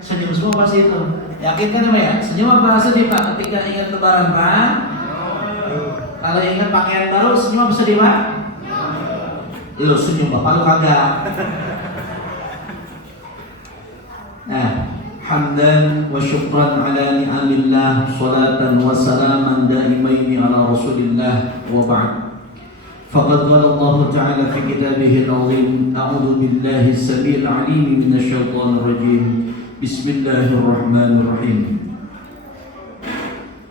Senyum semua pasti itu. Yakin kan ya? Senyum apa sedih Pak ketika ingat lebaran Pak? Kalau ingat pakaian baru senyum apa sedih Pak? Lu senyum Bapak lu kagak. Nah, hamdan wa syukran ala ni'amillah, salatan wa salaman daimaini ala rasulillah wa ba'd. Faqad qala Allah Ta'ala fi kitabihil azim, a'udzu billahi as-sami'il 'alim minasy syaithanir rajim. Bismillahirrahmanirrahim.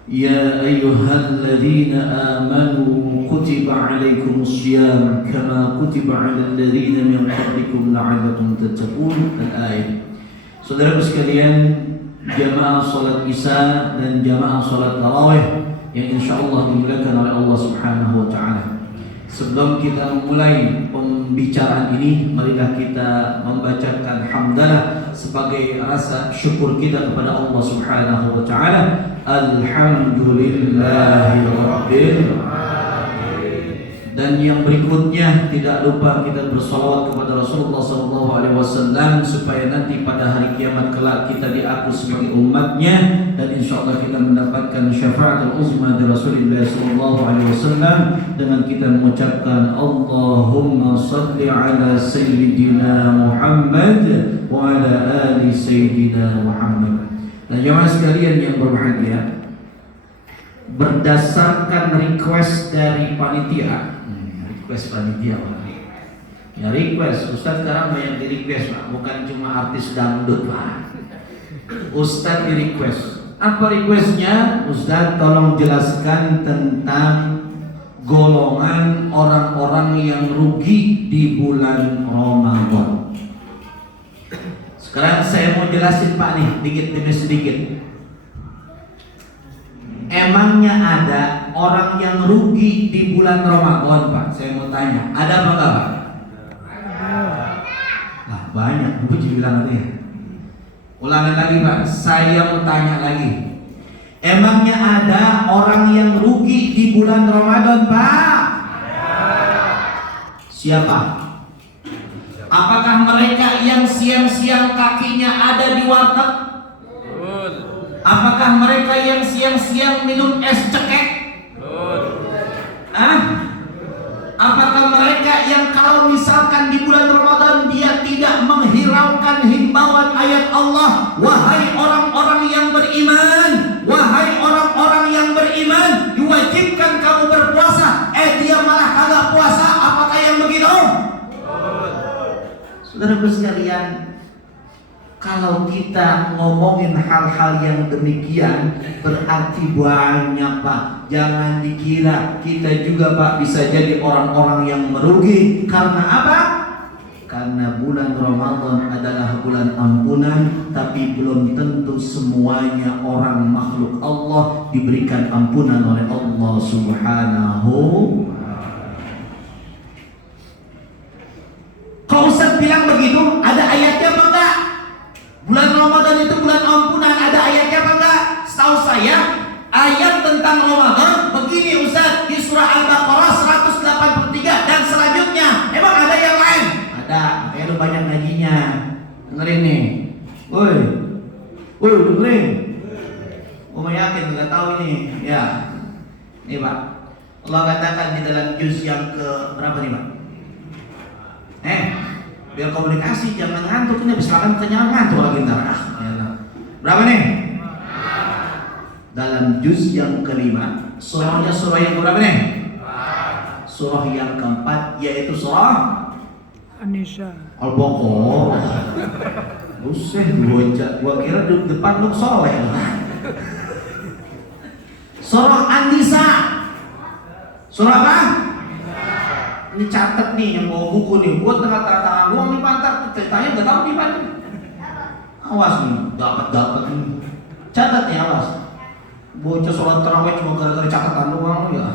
Ya ayyuhalladzina amanu kutiba 'alaikumus syiyam kama kutiba 'alal ladzina min qablikum la'allakum tattaqun. Al-ayat. Saudaraku sekalian, jamaah salat Isya dan jamaah salat tarawih yang insyaallah dimuliakan oleh Allah Subhanahu wa taala. Sebelum kita memulai pembicaraan ini, marilah kita membacakan hamdalah sebagai rasa syukur kita kepada Allah Subhanahu wa taala. Alhamdulillahirabbil alamin. Dan yang berikutnya tidak lupa kita bersalawat kepada Rasulullah SAW supaya nanti pada hari kiamat kelak kita diaku sebagai umatnya dan insyaallah kita mendapatkan syafaat al-uzma dari Rasulullah SAW dengan kita mengucapkan Allahumma salli ala Sayyidina Muhammad wa ala ali Sayyidina Muhammad. Nah jemaah sekalian yang berbahagia, berdasarkan request dari panitia, ya request, Ustaz sekarang banyak di request Pak, bukan cuma artis dangdut Pak. Ustaz di request, apa requestnya? Ustaz tolong jelaskan tentang golongan orang-orang yang rugi di bulan Ramadan. Sekarang saya mau jelasin Pak nih, dikit demi sedikit. Emangnya ada orang yang rugi di bulan Ramadan Pak? Saya mau tanya, ada apa enggak Pak? Nah banyak, Bu jadi bilang nanti ya. Ulangan lagi Pak, saya mau tanya lagi. Emangnya ada orang yang rugi di bulan Ramadan Pak? Siapa? Apakah mereka yang siang-siang kakinya ada di warteg? Apakah mereka yang siang-siang minum es cekek? Apakah mereka yang kalau misalkan di bulan Ramadan dia tidak menghiraukan himbauan ayat Allah, wahai orang-orang yang beriman, wahai orang-orang yang beriman, diwajibkan kamu berpuasa, dia malah kagak puasa? Apakah yang begitu? Saudara sekalian, kalau kita ngomongin hal-hal yang demikian berarti banyak Pak. Jangan dikira kita juga Pak bisa jadi orang-orang yang merugi. Karena apa? Karena bulan Ramadan adalah bulan ampunan, tapi belum tentu semuanya orang makhluk Allah diberikan ampunan oleh Allah Subhanahu. Kau Ustaz bilang begitu, ada ayatnya apa enggak? Bulan Ramadan itu bulan ampunan, ada ayatnya apa enggak? Setahu saya ayat tentang Ramadan begini Ustaz, di surah Al-Baqarah 183 dan selanjutnya. Emang ada yang lain? Ada, kayak lu banyak ngajinya. Dengerin nih. Woi dengerin. Gua mau yakin nggak tahu ini. Ya, nih Pak, Allah katakan di dalam juz yang ke berapa nih Pak? Biar komunikasi jangan ngantuk, ini habis makan kenyang ngantuk lagi ntar. Berapa nih? Dalam juz yang kelima, surahnya surah yang berapa nih? Surah yang keempat, yaitu surah An-Nisa. Al-Baqarah. Buset, gua kira di depan lu soleh. Surah An-Nisa. Surah apa? Ini catat nih yang bawa buku nih, buat tengah-tengah doang nih pantar, ceritanya nggak tahu di mana. Awas nih, dapat nih. Catat nih, awas. Bocah sholat tarawih cuma gara-gara catatan doang ya.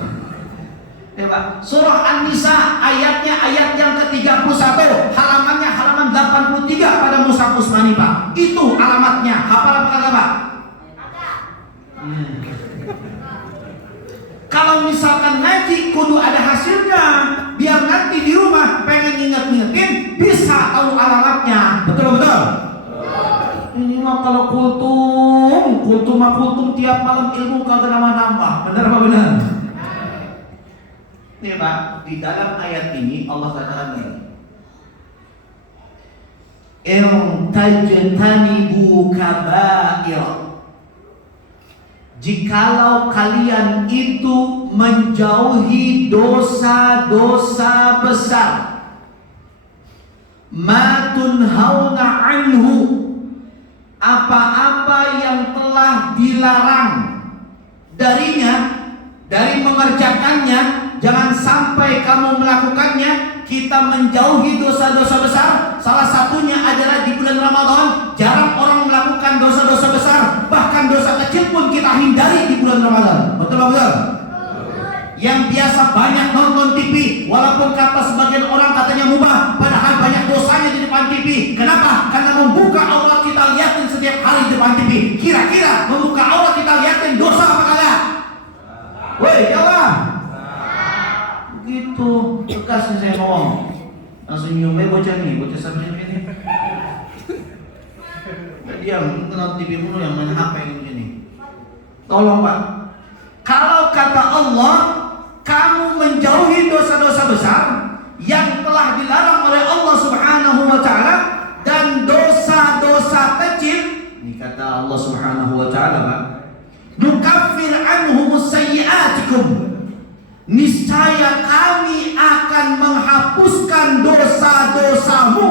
Pak, surah An-Nisa ayatnya ayat yang ke-31, halamannya halaman 83 pada mushaf Usmani Pak. Itu alamatnya. Hafal apa kagak Pak? Kalau misalkan ngaji kudu ada hasilnya, biar nanti di rumah pengen inget-ingetin bisa tahu alamatnya. Betul? Ini mah kalau kultum tiap malam ilmu kagak nambah. Benar apa benar? Nih Pak, di dalam ayat ini Allah katakan ini. Tajtanibu kaba'ir. Jikalau kalian itu menjauhi dosa-dosa besar, ma tunhauna anhu, apa-apa yang telah dilarang darinya, dari mengerjakannya, jangan sampai kamu melakukannya. Kita menjauhi dosa-dosa besar. Salah satunya adalah di bulan Ramadan jarang orang melakukan dosa-dosa besar, bahkan dosa kecil pun kita hindari di bulan Ramadan. Betul betul? Yang biasa banyak nonton TV, walaupun kata sebagian orang katanya mubah, padahal banyak dosanya di depan TV. Kenapa? Karena membuka aurat kita lihatin setiap hari di depan TV. Kira-kira membuka aurat kita lihatin dosa apa kagak? Woi, jawab. Begitu, tegas nih saya ngomong. Langsung nyumai bocah sampai ini. Diam, nonton TV mulu yang main HP yang begini. Tolong Pak. Kalau kata Allah, kamu menjauhi dosa-dosa besar yang telah dilarang oleh Allah Subhanahu wa taala dan dosa-dosa kecil, ini kata Allah Subhanahu wa taala, Pak. Nukaffir anhum sayyi'atikum. Niscaya kami akan menghapuskan dosa-dosamu.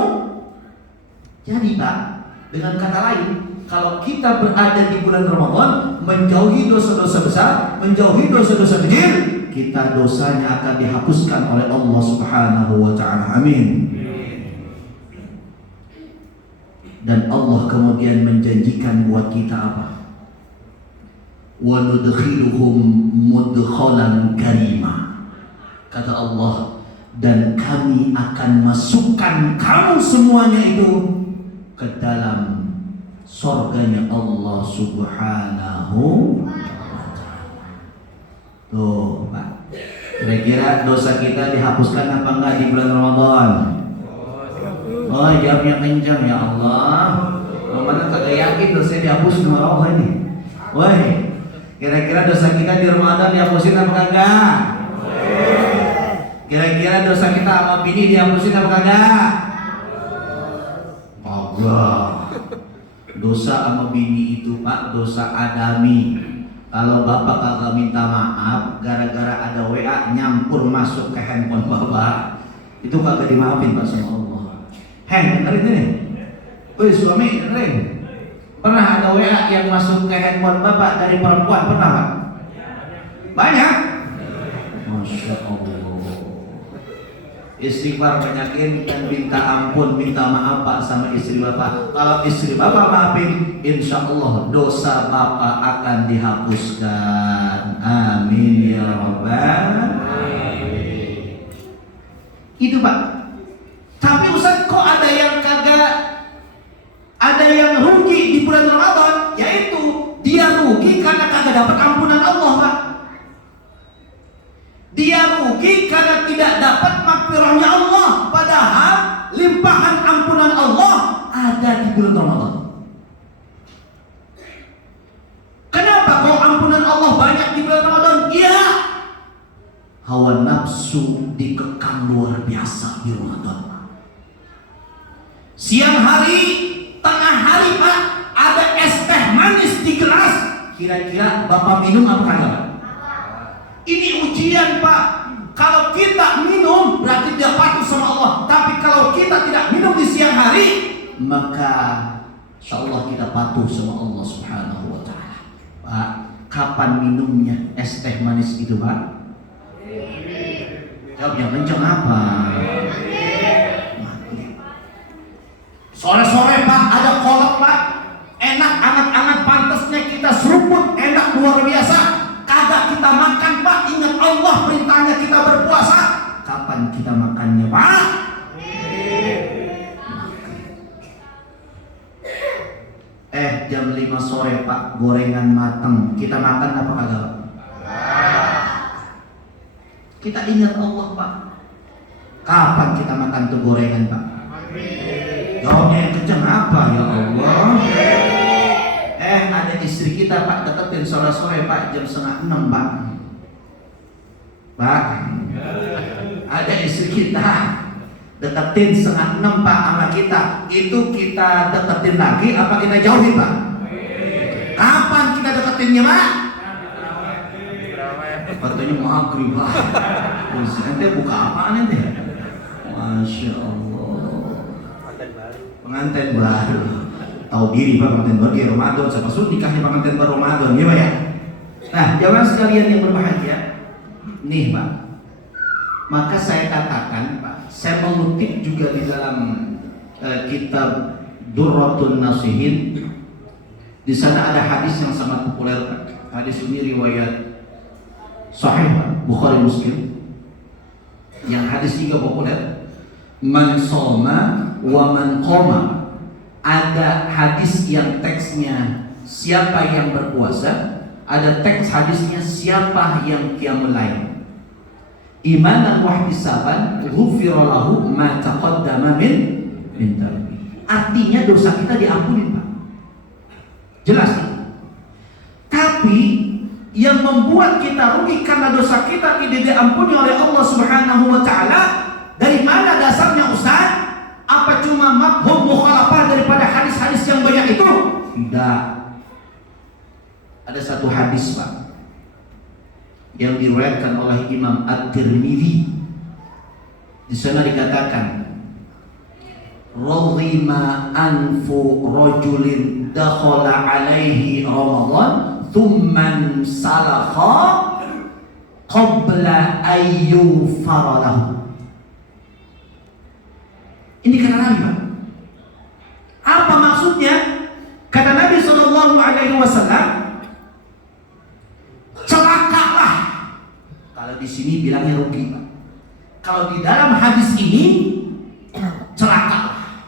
Jadi Pak, dengan kata lain, kalau kita berada di bulan Ramadan, menjauhi dosa-dosa besar, menjauhi dosa-dosa kecil, kita dosanya akan dihapuskan oleh Allah Subhanahu wa taala. Amin. Dan Allah kemudian menjanjikan buat kita apa? Wa nudkhiluhum mudkhalan karima. Kata Allah, dan kami akan masukkan kamu semuanya itu ke dalam surganya Allah Subhanahu wa taala. Tuh, Pak. Kira-kira dosa kita dihapuskan apa enggak di bulan Ramadan? Oh, jawabnya kencang ya Allah. Mana kagak yakin dosa dihapus sama Allah ini. Woi, kira-kira dosa kita di Ramadan dihapusin apa kagak? Kira-kira dosa kita sama bini dihapusin apa kagak? Allah. Dosa sama bini itu Pak, dosa adami. Kalau bapak kagak minta maaf gara-gara ada WA nyampur masuk ke handphone bapak, itu kagak dimaafin Pak sama Allah. Dengerin ini. Woi suami, dengerin. Pernah ada WA yang masuk ke handphone bapak dari perempuan, pernah Pak? Banyak? Masya Allah. Istighfar banyakin dan minta ampun, minta maaf Pak sama istri bapak. Kalau istri bapak maafin, insya Allah dosa bapak akan dihapuskan. Amin ya Rabbal alamin. Itu Pak. Tapi Ustaz, kok ada yang kagak, ada yang rugi di bulan Ramadan, yaitu dia rugi karena kagak dapat ampunan Allah Pak. Dia rugi karena tidak dapat maghfirahnya Allah, padahal limpahan ampunan Allah ada di bulan Ramadan. Kenapa kok ampunan Allah banyak di bulan Ramadan? Iya, hawa nafsu dikekang luar biasa di Ramadan. Siang hari, tengah hari Pak, ada es teh manis di gelas. Kira-kira Bapak minum apa kagak? Ini ujian Pak. Kalau kita minum berarti dia patuh sama Allah. Tapi kalau kita tidak minum di siang hari, maka insya Allah kita patuh sama Allah Subhanahu wa taala. Pak, kapan minumnya es teh manis itu Pak? Jawabnya kenceng apa? Sore-sore Pak ada kolak Pak, enak, anget-anget, pantasnya kita seruput, enak luar biasa. Kagak kita makan Pak, ingat Allah perintahnya kita berpuasa. Kapan kita makannya Pak? Jam 5 sore Pak, gorengan mateng, kita makan apa kagak? Kita ingat Allah Pak. Kapan kita makan tuh gorengan Pak? Jawabnya yang kenceng apa ya Allah? kita Pak deketin sore-sore Pak jam 5:30 Pak. Pak, ada istri kita deketin 5:30 Pak sama kita, itu kita deketin lagi apa kita jauhin Pak? Kapan kita deketinnya Pak? Katanya maghrib Pak. Nanti buka apaan nanti? Masya Allah. Pengantin baru. Tahu diri Pak, pengantin baru di Ramadan. Saya maksud nikahnya pengantin baru Ramadan, ya Pak ya. Nah, jamaah sekalian yang berbahagia, nih Pak. Maka saya katakan Pak, saya mengutip juga di dalam kitab Durratun Nasihin. Di sana ada hadis yang sangat populer Pak. Hadis ini riwayat Sahih Bukhari Muslim. Yang hadis juga populer. Man soma wa man qoma. Ada hadis yang teksnya siapa yang berpuasa, ada teks hadisnya siapa yang qiyamul lail. Imanan wa ihtisaban ghufira lahu ma taqaddama min dhanbi. Artinya dosa kita diampuni Pak. Jelas itu. Tapi yang membuat kita rugi karena dosa kita tidak diampuni oleh Allah Subhanahu wa taala, dari mana dasarnya Ustaz? Apa cuma mafhum mukhalafah daripada hadis-hadis yang banyak itu? Tidak. Ada satu hadis Pak yang diriwayatkan oleh Imam At-Tirmidzi. Di sana dikatakan, "Radhima anfu rajulin dakhala alaihi Ramadan thumman salakha qabla ayyufara lahu." Ini kata Nabi Pak. Apa maksudnya? Kata Nabi SAW, celakalah. Kalau di sini bilangnya rugi Pak. Kalau di dalam hadis ini celakalah.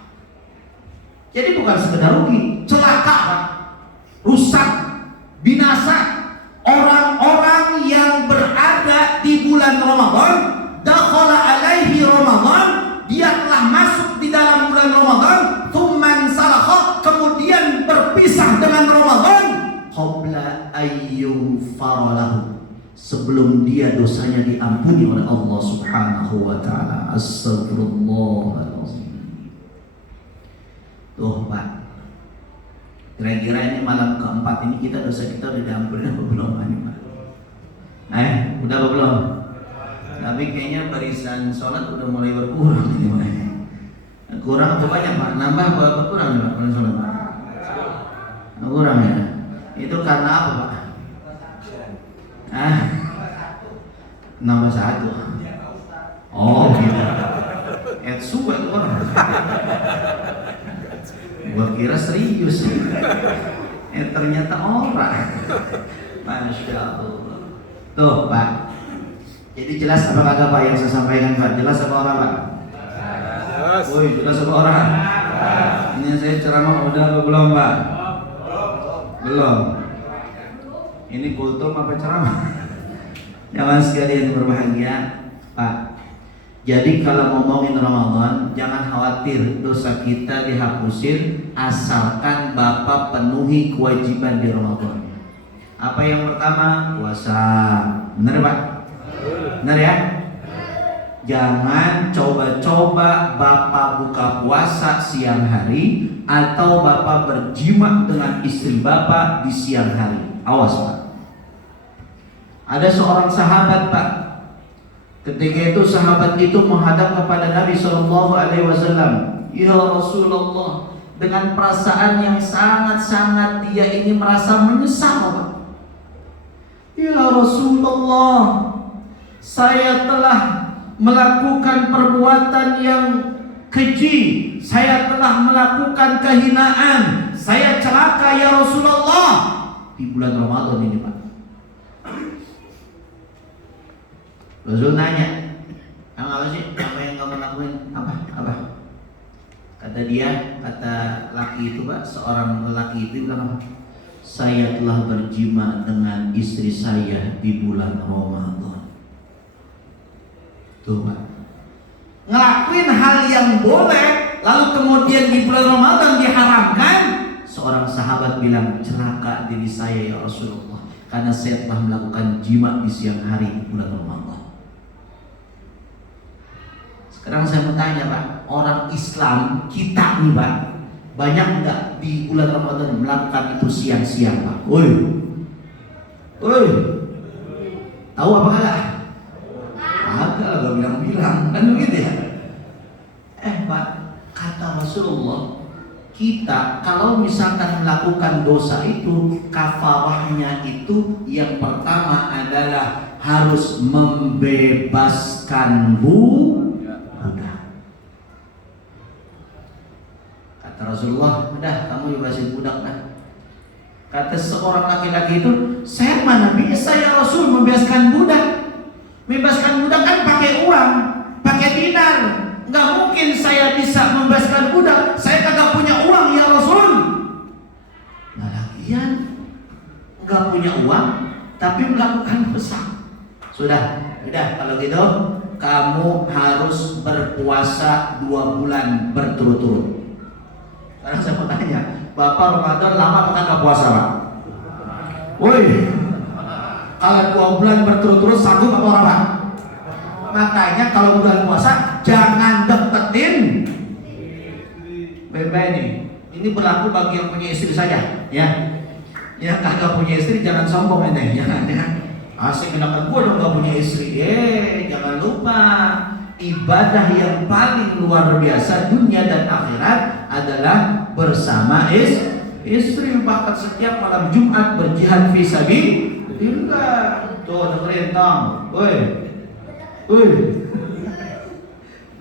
Jadi bukan sekedar rugi, celaka Pak. Rusak, binasa orang-orang yang berada di bulan Ramadan. Dakhala alaihi Ramadan, dia telah masuk di dalam bulan Ramadan, tsumman salakha, kemudian berpisah dengan Ramadan, qabla ayyufara lahu, sebelum dia dosanya diampuni oleh Allah Subhanahu wa taala. Astagfirullahaladzim. Tuh Pak, kira-kira ini malam keempat ini dosa kita udah diampuni apa belum ini Pak? Udah apa belum? Tapi kayaknya barisan sholat udah mulai berkurang ini Pak. Kurang atau banyak Pak? Nambah apa berkurang nih Pak? Barisan sholat Pak? Kurang ya? Itu karena apa Pak? Nambah satu. Oh gitu. Suwe itu orang. Gua kira serius. Ternyata orang. Masya Allah. Tuh Pak. Jadi jelas apa kagak Pak yang saya sampaikan Pak? Jelas apa orang Pak? Jelas. Woi, jelas apa orang? Ini saya ceramah udah apa belum Pak? Belum. Ini kultum apa ceramah? Jangan sekalian berbahagia Pak. Jadi kalau ngomongin Ramadan, jangan khawatir dosa kita dihapusin asalkan Bapak penuhi kewajiban di Ramadan. Apa yang pertama? Puasa. Benar Pak? Benar ya? Jangan coba-coba Bapak buka puasa siang hari atau Bapak berjima dengan istri Bapak di siang hari. Awas Pak. Ada seorang sahabat Pak. Ketika itu sahabat itu menghadap kepada Nabi SAW. Ya Rasulullah, dengan perasaan yang sangat-sangat dia ini merasa menyesal Pak. Ya Rasulullah, saya telah melakukan perbuatan yang keji, saya telah melakukan kehinaan, saya celaka ya Rasulullah. Di bulan Ramadan ini Pak. Rasul nanya, apa sih? Apa yang kamu lakuin? Apa? Kata dia, kata laki itu Pak, seorang lelaki itu bilang apa? Saya telah berjima dengan istri saya di bulan Ramadan. Tuh Pak, ngelakuin hal yang boleh, lalu kemudian di bulan Ramadan diharamkan. Seorang sahabat bilang, celaka diri saya ya Rasulullah, karena saya telah melakukan jima di siang hari bulan Ramadan. Sekarang saya mau tanya Pak, orang Islam kita nih Pak, banyak nggak di bulan Ramadan melakukan itu siang-siang Pak? Woi, tahu apa kagak? Agak gak bilang-bilang, kan begitu ya? Pak, kata Rasulullah, kita kalau misalkan melakukan dosa itu, kafarahnya itu yang pertama adalah harus membebaskan budak. Kata Rasulullah, udah kamu bebasin budak dah. Kata seorang laki-laki itu, saya mana bisa ya Rasul membebaskan budak? Membebaskan budak kan pakai uang, pakai dinar. Nggak mungkin saya bisa membebaskan budak, saya kagak punya uang ya Rasul. Nah lagian nggak punya uang tapi melakukan dosa. Sudah kalau gitu kamu harus berpuasa 2 bulan berturut-turut. Sekarang saya mau tanya, Bapak Ramadan lama apa nggak puasa Pak? Woi, kalau 2 bulan berturut-turut sanggup apa orang Pak? Makanya kalau bulan puasa jangan deketin bebe nih. Ini berlaku bagi yang punya istri saja, ya. Yang kagak punya istri jangan sombong ini, ya. Asik enakan gua dong gak punya istri. Jangan lupa ibadah yang paling luar biasa dunia dan akhirat adalah bersama istri. Bahkan setiap malam Jumat berjihad fisabilillah. Tuh dengerin tong, woi.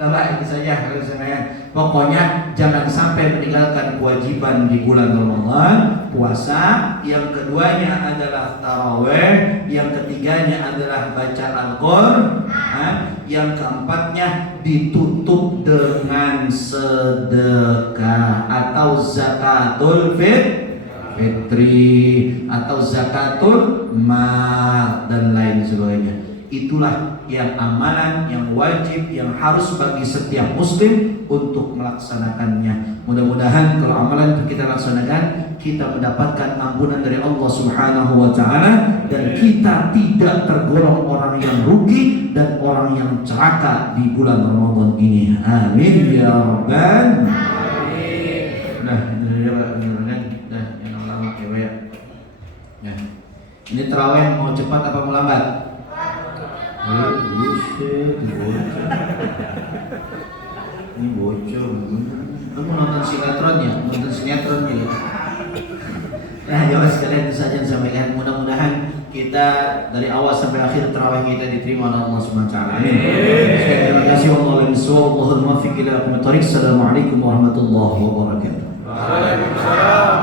Nah itu saja kalau saya. Pokoknya jangan sampai meninggalkan kewajiban di bulan Ramadan, puasa. Yang keduanya adalah taraweh, yang ketiganya adalah baca Al-Qur'an, yang keempatnya ditutup dengan sedekah atau zakatul fitri atau zakatul mal dan lain sebagainya. Itulah yang amalan, yang wajib, yang harus bagi setiap muslim untuk melaksanakannya. Mudah-mudahan kalau amalan itu kita laksanakan, kita mendapatkan ampunan dari Allah Subhanahu wa Ta'ala, dan kita tidak tergolong orang yang rugi dan orang yang celaka di bulan Ramadan ini. Amin ya rabbal alamin. Nah, yang lama ya. Ini tarawih mau cepat apa mau lambat? Ini bocor. Kamu nonton sinetronnya? Nah, jawab sekalian itu saja yang sampaikan. Mudah-mudahan kita dari awal sampai akhir tarawih kita diterima oleh Allah Subhanahu wa taala. Amin. Terima kasih Assalamualaikum warahmatullahi wabarakatuh. Waalaikumsalam.